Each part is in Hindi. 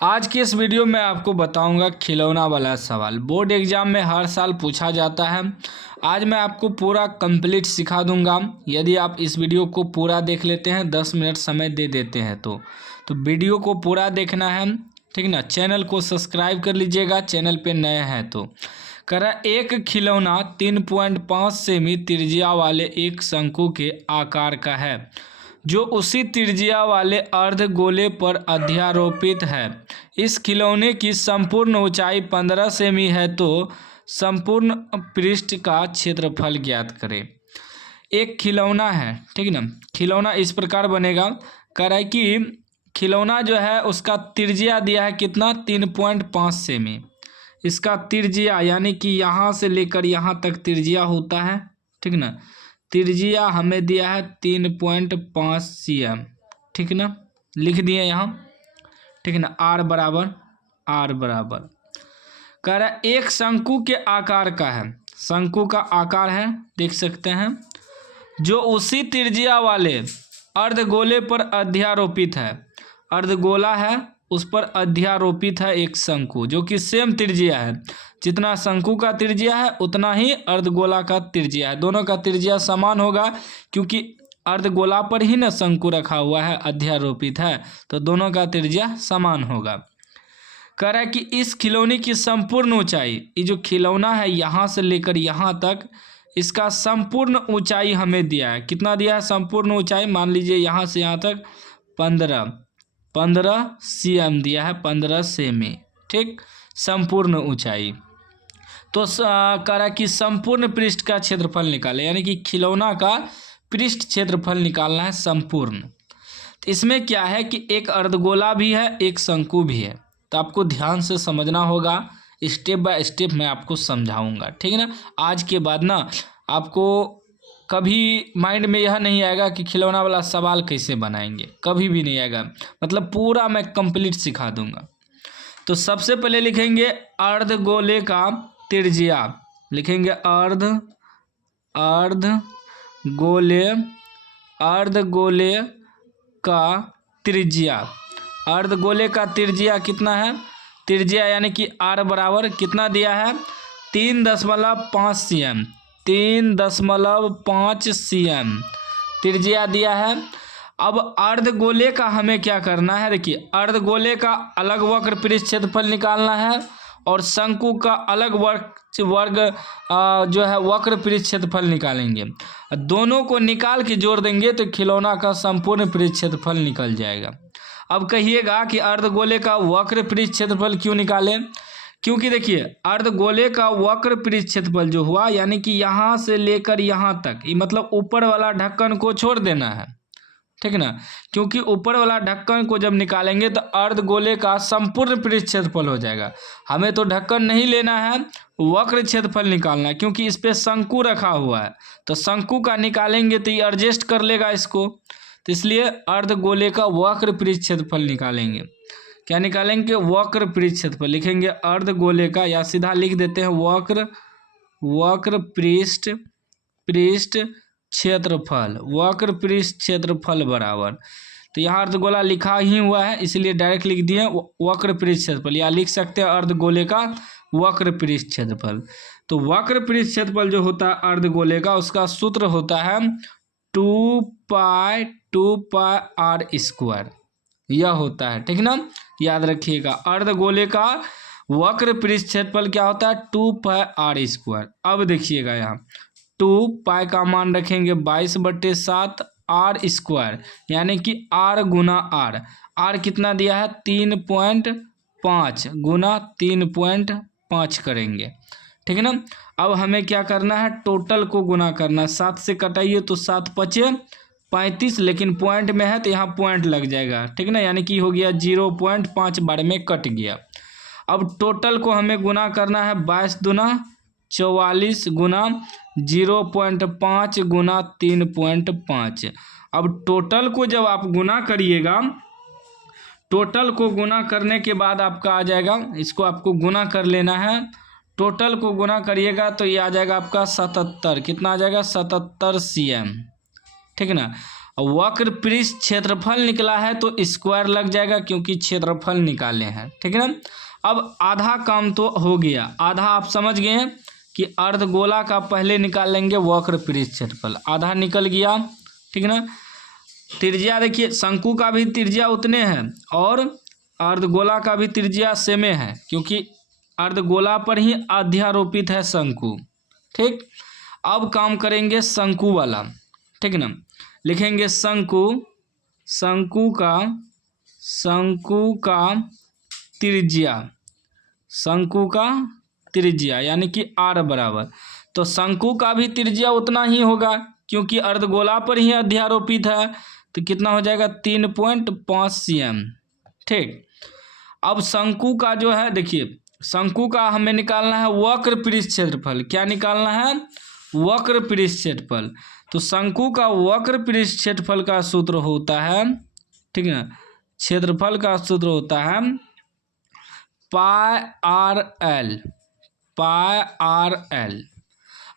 आज की इस वीडियो में आपको बताऊंगा खिलौना वाला सवाल। बोर्ड एग्जाम में हर साल पूछा जाता है। आज मैं आपको पूरा कंप्लीट सिखा दूंगा। यदि आप इस वीडियो को पूरा देख लेते हैं, 10 मिनट समय दे देते हैं तो वीडियो को पूरा देखना है, ठीक ना। चैनल को सब्सक्राइब कर लीजिएगा, चैनल पे नए हैं तो। करा एक खिलौना 3.5 सेमी त्रिज्या वाले एक शंकु के आकार का है, जो उसी त्रिज्या वाले अर्धगोले पर अध्यारोपित है। इस खिलौने की संपूर्ण ऊंचाई 15 सेमी है, तो संपूर्ण पृष्ठ का क्षेत्रफल ज्ञात करें। एक खिलौना है, ठीक ना। खिलौना इस प्रकार बनेगा। कह रहा है कि खिलौना जो है उसका त्रिज्या दिया है कितना, 3.5 सेमी। इसका त्रिज्या यानी कि यहाँ से लेकर यहाँ तक त्रिज्या होता है, ठीक ना। त्रिज्या हमें दिया है 3.5 cm, ठीक ना। लिख दिए यहाँ, ठीक ना। आर बराबर कह रहा है एक शंकु के आकार का है। शंकु का आकार है, देख सकते हैं, जो उसी त्रिज्या वाले अर्धगोले पर अध्यारोपित है। अर्धगोला है, उस पर अध्यारोपित है एक शंकु, जो कि सेम त्रिज्या है। जितना शंकु का त्रिज्या है उतना ही अर्धगोला का त्रिज्या है। दोनों का त्रिज्या समान होगा, क्योंकि अर्धगोला पर ही ना शंकु रखा हुआ है, अध्यारोपित है, तो दोनों का त्रिज्या समान होगा। कह रहा है कि इस खिलौने की संपूर्ण ऊंचाई, ये जो खिलौना है यहाँ से लेकर यहाँ तक, इसका संपूर्ण ऊंचाई हमें दिया है। कितना दिया है संपूर्ण ऊंचाई? मान लीजिए यहाँ से यहाँ तक 15 cm दिया है, 15 सेमी, ठीक। संपूर्ण ऊंचाई तो कह रहा है कि संपूर्ण पृष्ठ का क्षेत्रफल निकाले, यानी कि खिलौना का पृष्ठ क्षेत्रफल निकालना है संपूर्ण। तो इसमें क्या है कि एक अर्धगोला भी है, एक शंकु भी है, तो आपको ध्यान से समझना होगा। स्टेप बाय स्टेप मैं आपको समझाऊंगा, ठीक है ना। आज के बाद ना आपको कभी माइंड में यह नहीं आएगा कि खिलौना वाला सवाल कैसे बनाएंगे, कभी भी नहीं आएगा। मतलब पूरा मैं कंप्लीट सिखा दूंगा। तो सबसे पहले लिखेंगे अर्धगोले का त्रिज्या। लिखेंगे अर्धगोले का त्रिज्या। अर्धगोले का त्रिज्या कितना है? त्रिज्या यानी कि आर बराबर कितना दिया है, 3.5 cm। 3.5 cm त्रिज्या दिया है। अब अर्धगोले का हमें क्या करना है, देखिए, अर्धगोले का अलग वक्र पृष्ठ क्षेत्रफल निकालना है, और शंकु का अलग वर्ग जो है वक्र पृष्ठ क्षेत्रफल निकालेंगे। दोनों को निकाल के जोड़ देंगे तो खिलौना का संपूर्ण पृष्ठ क्षेत्रफल निकल जाएगा। अब कहिएगा कि अर्धगोले का वक्र पृष्ठ क्षेत्रफल क्यों निकालें? क्योंकि देखिए, अर्धगोले का वक्र पृष्ठ क्षेत्रफल जो हुआ, यानी कि यहाँ से लेकर यहाँ तक, ये मतलब ऊपर वाला ढक्कन को छोड़ देना है, ठीक ना। क्योंकि ऊपर वाला ढक्कन को जब निकालेंगे तो अर्धगोले का संपूर्ण पृष्ठ क्षेत्रफल हो जाएगा। हमें तो ढक्कन नहीं लेना है, वक्र क्षेत्रफल निकालना है, क्योंकि इस पे शंकु रखा हुआ है, तो शंकु का निकालेंगे तो ये एडजस्ट कर लेगा इसको। तो इसलिए अर्धगोले का वक्र पृष्ठ क्षेत्रफल निकालेंगे। क्या निकालेंगे? वक्र पृष्ठ क्षेत्रफल। लिखेंगे अर्धगोले का, या सीधा लिख देते हैं वक्र पृष्ठ क्षेत्रफल। वक्र पृष्ठ क्षेत्रफल बराबर, तो यहाँ अर्धगोला लिखा ही हुआ है, इसलिए डायरेक्ट लिख दिए वक्र पृष्ठ क्षेत्रफल, या लिख सकते हैं अर्धगोले का वक्र पृष्ठ क्षेत्रफल। तो वक्र पृष्ठ क्षेत्रफल जो होता है अर्धगोले का, उसका सूत्र होता है 2 पाई r², यह होता है, ठीक ना। याद रखिएगा, अर्धगोले का वक्र पृष्ठ क्षेत्रफल क्या होता है, 2 पाई r²। अब देखिएगा यहाँ 2 पाई का मान रखेंगे 22/7 r², यानी कि r गुना r। r कितना दिया है, 3.5 गुना 3.5 करेंगे, ठीक है ना। अब हमें क्या करना है, टोटल को गुना करना है। 7 से कटाइए तो 7 × 5 = 35, लेकिन पॉइंट में है तो यहाँ पॉइंट लग जाएगा, ठीक ना। यानी कि हो गया 0.5 बार में कट गया। अब टोटल को हमें गुना करना है, 22 दूना 44 गुना 0.5 गुना 3.5। अब टोटल को जब आप गुना करिएगा, टोटल को गुना करने के बाद आपका आ जाएगा, इसको आपको गुना कर लेना है। टोटल को गुना करिएगा तो ये आ जाएगा आपका 77। कितना आ जाएगा, 77 cm, ठीक ना। और वक्र पृष्ठ क्षेत्रफल निकला है तो स्क्वायर लग जाएगा क्योंकि क्षेत्रफल निकाले हैं, ठीक है ना। अब आधा काम तो हो गया, आधा आप समझ गए हैं कि अर्धगोला का पहले निकाल लेंगे वक्र पृष्ठ क्षेत्रफल, आधा निकल गया, ठीक है ना। त्रिज्या देखिए, शंकु का भी त्रिज्या उतने हैं और अर्धगोला का भी त्रिज्या सेमे है क्योंकि अर्धगोला पर ही अध्यारोपित है शंकु, ठीक। अब काम करेंगे शंकु वाला, ठीक ना। लिखेंगे शंकु, शंकु का त्रिज्या, शंकु का त्रिज्या यानी कि r बराबर, तो शंकु का भी त्रिज्या उतना ही होगा क्योंकि अर्धगोला पर ही अध्यारोपित है, तो कितना हो जाएगा 3.5 cm, ठीक। अब शंकु का जो है देखिए, शंकु का हमें निकालना है वक्र पृष्ठ क्षेत्रफल, क्या निकालना है वक्र पृष्ठ क्षेत्रफल। तो शंकु का वक्र पृष्ठ क्षेत्रफल का सूत्र होता है, ठीक है ना, क्षेत्रफल का सूत्र होता है पाई आर एल।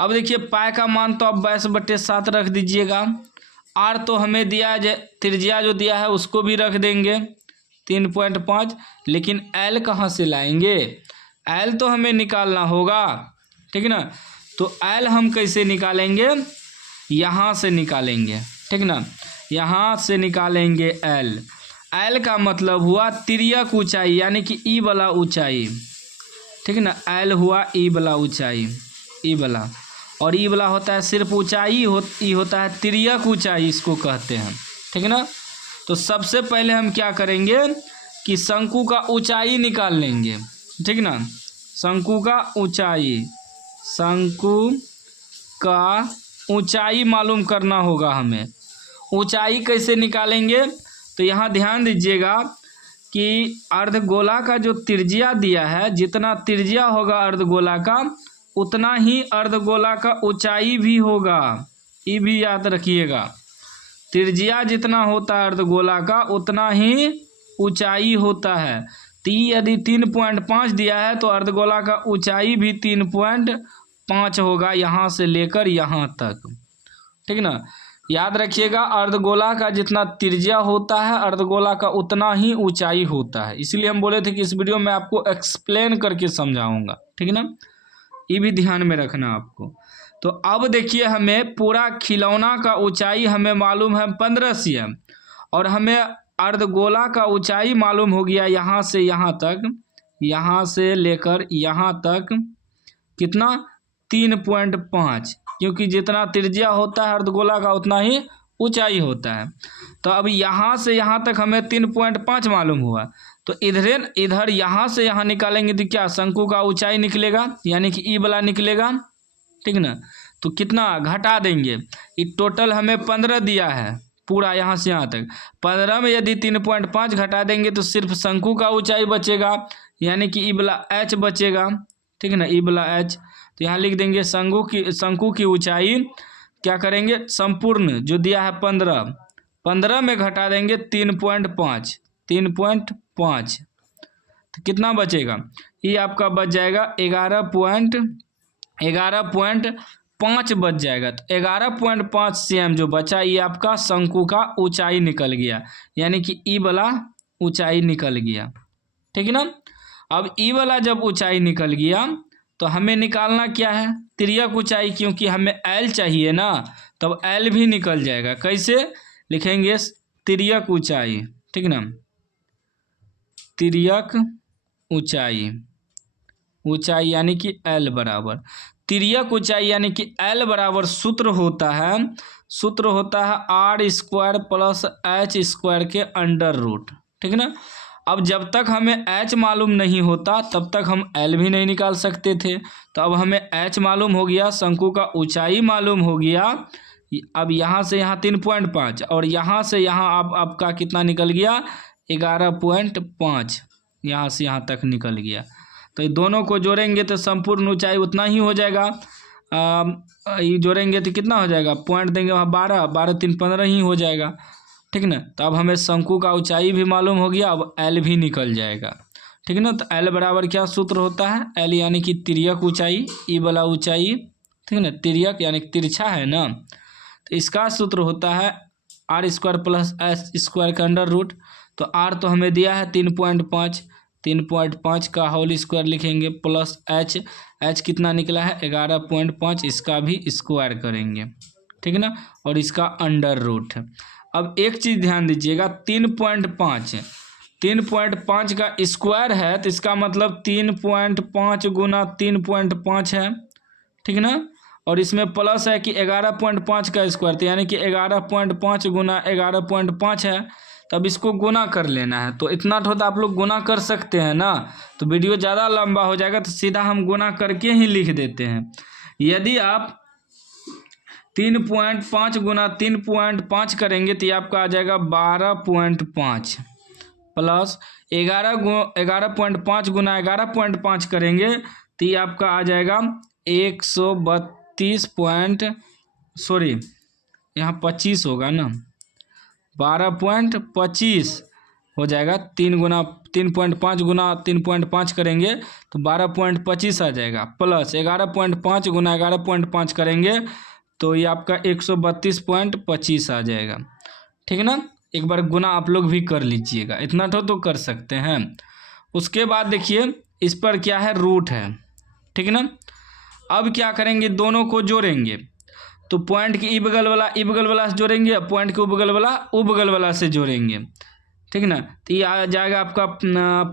अब देखिए पाई का मान तो आप 22/7 रख दीजिएगा, आर तो हमें दिया है, त्रिज्या जो दिया है उसको भी रख देंगे 3.5, लेकिन एल कहाँ से लाएंगे, एल तो हमें निकालना होगा, ठीक है ना। तो एल हम कैसे निकालेंगे, यहाँ से निकालेंगे, ठीक ना, यहाँ से निकालेंगे एल। एल का मतलब हुआ तिर्यक ऊंचाई यानी कि ई वाला ऊंचाई, ठीक है ना। एल हुआ ई वाला ऊंचाई, ई वाला, और ई वाला होता है सिर्फ ऊंचाई, ई होता है तिर्यक ऊंचाई, इसको कहते हैं, ठीक है ना। तो सबसे पहले हम क्या करेंगे कि शंकु का ऊंचाई निकाल लेंगे, ठीक ना। शंकु का ऊंचाई, शंकु का ऊंचाई मालूम करना होगा हमें। ऊंचाई कैसे निकालेंगे, तो यहाँ ध्यान दीजिएगा कि अर्धगोला का जो त्रिज्या दिया है, जितना त्रिज्या होगा अर्धगोला का उतना ही अर्धगोला का ऊंचाई भी होगा, ये भी याद रखिएगा। त्रिज्या जितना होता है अर्धगोला का उतना ही ऊंचाई होता है। तो यदि 3.5 दिया है तो अर्धगोला का ऊंचाई भी 3.5 होगा, यहाँ से लेकर यहाँ तक, ठीक ना। याद रखिएगा अर्धगोला का जितना त्रिज्या होता है अर्धगोला का उतना ही ऊंचाई होता है, इसलिए हम बोले थे कि इस वीडियो में आपको एक्सप्लेन करके समझाऊंगा, ठीक है ना। ये भी ध्यान में रखना आपको। तो अब देखिए हमें पूरा खिलौना का ऊंचाई हमें मालूम है 15 cm और हमें अर्धगोला का ऊंचाई मालूम हो गया यहाँ से यहाँ तक, यहाँ से लेकर यहाँ तक कितना 3.5, क्योंकि जितना त्रिज्या होता है अर्धगोला का उतना ही ऊंचाई होता है। तो अब यहाँ से यहाँ तक हमें 3.5 मालूम हुआ, तो इधर यहाँ से यहाँ निकालेंगे तो क्या शंकु का ऊंचाई निकलेगा यानी कि ई वाला निकलेगा, ठीक ना। तो कितना घटा देंगे, ये टोटल हमें 15 दिया है पूरा यहाँ से यहाँ तक, 15 में यदि 3.5 घटा देंगे तो सिर्फ शंकु का ऊंचाई बचेगा यानी कि ई वाला एच बचेगा, ठीक है ना, ई वाला एच। तो यहाँ लिख देंगे शंकु की ऊंचाई क्या करेंगे, संपूर्ण जो दिया है 15 में घटा देंगे 3.5, तो कितना बचेगा, ये आपका बच जाएगा 11.5 बच जाएगा। तो 11.5 cm जो बचा ये आपका शंकु का ऊंचाई निकल गया यानी कि ई वाला ऊंचाई निकल गया, ठीक है ना। अब ई वाला जब ऊंचाई निकल गया तो हमें निकालना क्या है तिर्यक ऊंचाई, क्योंकि हमें एल चाहिए ना, तब एल भी निकल जाएगा। कैसे लिखेंगे तिर्यक ऊंचाई, ठीक ना, तिर्यक ऊंचाई, ऊंचाई यानी कि एल बराबर, तिर्यक ऊंचाई यानी कि एल बराबर सूत्र होता है r² प्लस h² के अंडर रूट, ठीक है ना। अब जब तक हमें h मालूम नहीं होता तब तक हम l भी नहीं निकाल सकते थे, तो अब हमें h मालूम हो गया, शंकु का ऊंचाई मालूम हो गया। अब यहाँ से यहाँ 3.5 और यहाँ से यहाँ आपका कितना निकल गया 11.5, यहाँ से यहाँ तक निकल गया। तो ये दोनों को जोड़ेंगे तो संपूर्ण ऊंचाई उतना ही हो जाएगा, ये जोड़ेंगे तो कितना हो जाएगा, पॉइंट देंगे वहाँ 12 3 15 ही हो जाएगा, ठीक ना। तो अब हमें शंकु का ऊंचाई भी मालूम हो गया, अब एल भी निकल जाएगा, ठीक है ना। तो एल बराबर क्या सूत्र होता है, एल यानी कि तिर्यक ऊंचाई, ई वाला ऊंचाई, ठीक है ना, तिर्यक यानी तिरछा है ना, तो इसका सूत्र होता है R square plus H square का अंडर रूट। तो आर तो हमें दिया है 3.5, 3.5 का होल स्क्वायर लिखेंगे प्लस एच कितना निकला है 11.5, इसका भी स्क्वायर करेंगे, ठीक है ना, और इसका अंडर रूट। अब एक चीज़ ध्यान दीजिएगा, 3.5 का स्क्वायर है तो इसका मतलब 3.5 गुना 3.5 है, ठीक है ना, और इसमें प्लस है कि 11.5 का स्क्वायर, तो यानी कि 11.5 गुना 11.5 है। तब इसको गुना कर लेना है, तो इतना तो आप लोग गुना कर सकते हैं ना, तो वीडियो ज़्यादा लंबा हो जाएगा, तो सीधा हम गुना करके ही लिख देते हैं। यदि आप 3.5 गुना 3.5 करेंगे तो ये आपका आ जाएगा 12.5 प्लस 11.5 गुना 11.5 करेंगे तो ये आपका आ जाएगा 25 होगा ना, 12.25 हो जाएगा। 3.5 गुना 3.5 करेंगे तो 12.25 आ जाएगा, प्लस 11.5 गुना 11.5 करेंगे तो ये आपका 132.25 आ जाएगा, ठीक है ना। एक बार गुना आप लोग भी कर लीजिएगा, इतना तो कर सकते हैं। उसके बाद देखिए इस पर क्या है, रूट है, ठीक है ना। अब क्या करेंगे, दोनों को जोड़ेंगे, तो पॉइंट के ई बगल वाला से जोड़ेंगे, पॉइंट के ऊ बगल वाला से जोड़ेंगे, ठीक है ना। तो ये आ जाएगा आपका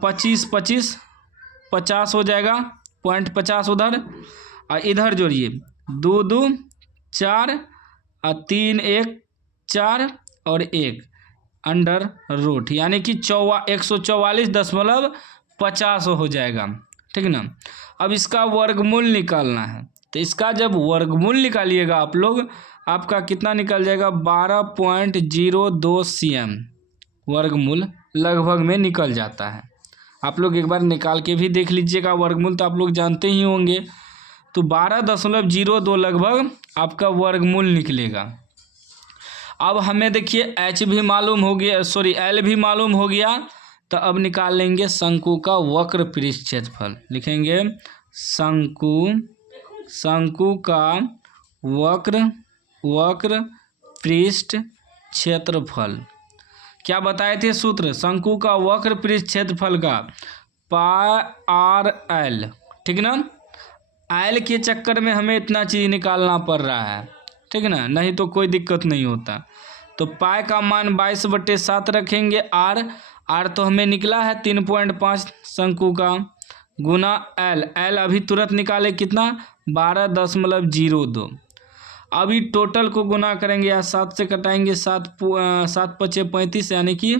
50 हो जाएगा, 0.50 उधर, और इधर जोड़िए 2 2 4 और 3 1 4 और 1 अंडर रूट, यानी कि 144.50 हो जाएगा, ठीक है ना। अब इसका वर्गमूल निकालना है, तो इसका जब वर्गमूल निकालिएगा आप लोग, आपका कितना निकल जाएगा 12.02 cm वर्गमूल लगभग में निकल जाता है। आप लोग एक बार निकाल के भी देख लीजिएगा, वर्गमूल तो आप लोग जानते ही होंगे। तो 12.02 लगभग आपका वर्गमूल निकलेगा। अब हमें देखिए एच भी मालूम हो गया, एल भी मालूम हो गया, तो अब निकाल लेंगे शंकु का वक्र पृष्ठ क्षेत्रफल। लिखेंगे शंकु का वक्र पृष्ठ क्षेत्रफल। क्या बताए थे सूत्र, शंकु का वक्र पृष्ठ क्षेत्रफल का पाई आर एल, ठीक ना। एल के चक्कर में हमें इतना चीज़ निकालना पड़ रहा है, ठीक है ना, नहीं तो कोई दिक्कत नहीं होता। तो पाई का मान 22/7 रखेंगे, आर तो हमें निकला है 3.5 शंकु का, गुना एल अभी तुरंत निकाले कितना 12.02। अभी टोटल को गुना करेंगे, या 7 से कटाएंगे, 7 5 35 यानी कि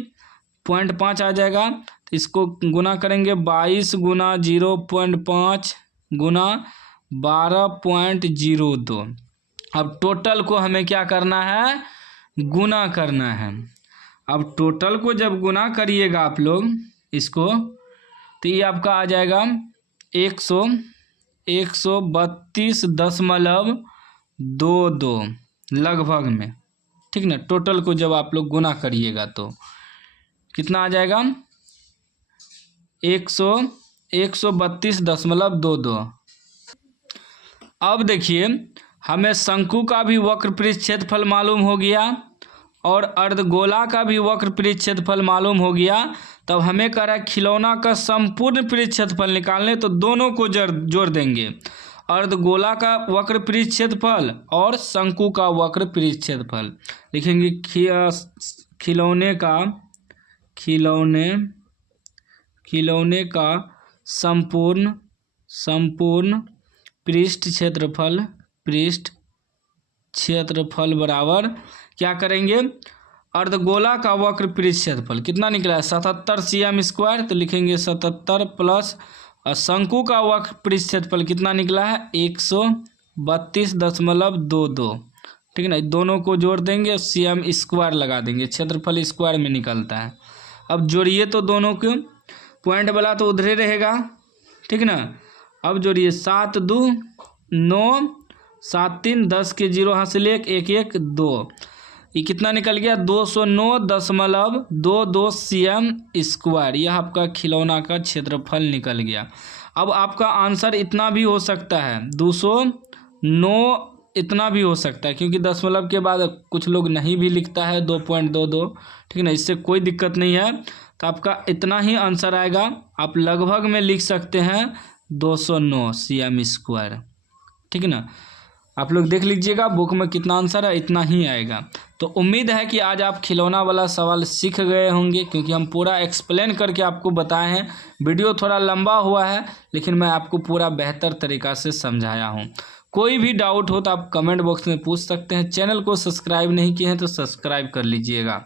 0.5 आ जाएगा। तो इसको गुना करेंगे 22 गुना 0.5 गुना 12.02। अब टोटल को हमें क्या करना है, गुना करना है। अब टोटल को जब गुना करिएगा आप लोग इसको, तो ये आपका आ जाएगा 132.22 लगभग में, ठीक ना। टोटल को जब आप लोग गुना करिएगा तो कितना आ जाएगा 132.22। अब देखिए हमें शंकु का भी वक्र पृष्ठ क्षेत्रफल मालूम हो गया और अर्धगोला का भी वक्र पृष्ठ क्षेत्रफल मालूम हो गया। तब हमें कह रहा है खिलौना का संपूर्ण पृष्ठ क्षेत्रफल निकालने, तो दोनों को जोड़ देंगे, अर्धगोला का वक्र पृष्ठ क्षेत्रफल और शंकु का वक्र पृष्ठ क्षेत्रफल। लिखेंगे खिलौने का संपूर्ण पृष्ठ क्षेत्रफल बराबर क्या करेंगे, अर्धगोला का वक्र पृष्ठ क्षेत्रफल कितना निकला है 77 cm²। तो लिखेंगे 77 प्लस शंकु का वक्र पृष्ठ क्षेत्रफल कितना निकला है 132.22, ठीक है ना। दोनों को जोड़ देंगे, cm² लगा देंगे, क्षेत्रफल स्क्वायर में निकलता है। अब जोड़िए तो दोनों के, पॉइंट वाला तो उधर रहेगा, ठीक है ना। अब जोड़िए 7 2 9 7 3 10 के 0 हासिल 1 1 1 2, ये कितना निकल गया 209.22 cm²। यह आपका खिलौना का क्षेत्रफल निकल गया। अब आपका आंसर इतना भी हो सकता है 209 इतना भी हो सकता है, क्योंकि दशमलव के बाद कुछ लोग नहीं भी लिखता है 2.22, ठीक है ना, इससे कोई दिक्कत नहीं है। तो आपका इतना ही आंसर आएगा। आप लगभग में लिख सकते हैं 209 cm², ठीक है ना। आप लोग देख लीजिएगा बुक में कितना आंसर है, इतना ही आएगा। तो उम्मीद है कि आज आप खिलौना वाला सवाल सीख गए होंगे, क्योंकि हम पूरा एक्सप्लेन करके आपको बताए हैं। वीडियो थोड़ा लंबा हुआ है, लेकिन मैं आपको पूरा बेहतर तरीक़ा से समझाया हूँ। कोई भी डाउट हो तो आप कमेंट बॉक्स में पूछ सकते हैं। चैनल को सब्सक्राइब नहीं किए हैं तो सब्सक्राइब कर लीजिएगा।